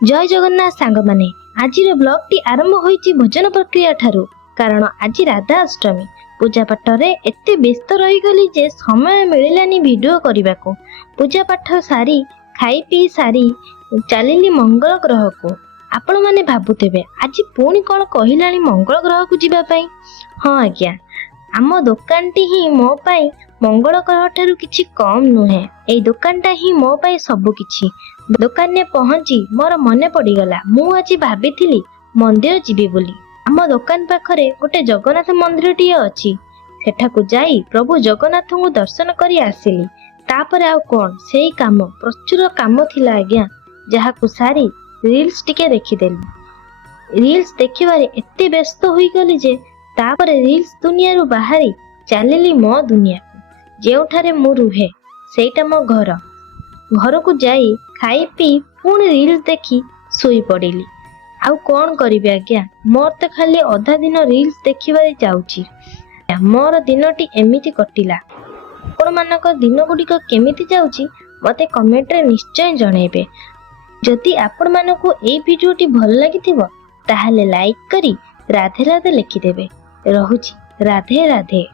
जय जगन्नाथ सांग माने आज ब्लॉग टी आरंभ होईची भोजन प्रक्रिया ठारू कारण आज राधा अष्टमी पूजा पाठ रे एते व्यस्त रही गली जे समय मिलिलानी वीडियो करने को। पूजा पाठ सारी खाई पी सारी चलिली मंगल ग्रह को। आपण माने भाबुतेबे आज पुणी कौन कहलानी मंगल ग्रह को जीवा पाई। हाँ आज्ञा आम दुकान टी ही मो पाई मंगल ग्रह ठारू किछि कम नुहे। एई दुकानटा ही मो पाई सबु किछि। दुकान ने पहुंची मोर मने पड़गला मु आज भाभी मंदिर जीवी बोली। आम दुकान पाखरे गोटे जगन्नाथ मंदिर टी अच्छी सेठाकू जाई प्रभु जगन्नाथ को दर्शन करी आसिली। तापर आउ कौन सेई काम प्रचुर काम थिला आज्ञा जहाकू सारी रील्स टिके देखिदेली। रील्स देखिबारे एते व्यस्त होई गली जे तापर रील्स दुनिया रु बाहरी चलिली मो दुनिया को जेउठारे मु रुहे सेटा मो घर। घर को जाई खाई पी पुणी रील्स देखी सोई पड़िली। आउ कौन करिबे आज्ञा मोर तो खाली अधा दिन रील्स देखिबारे जाउची। मोर दिनटी एमिति कटिला। आपण मानक दिन गुडिक केमिति जाउची मते कमेंट रे निश्चय जणेबे। जदि आपण मानकू एई वीडियोटी भल लागिथिबो ताहाले लाइक करी राधे राधे लिखिदेबे। रहुची राधे राधे।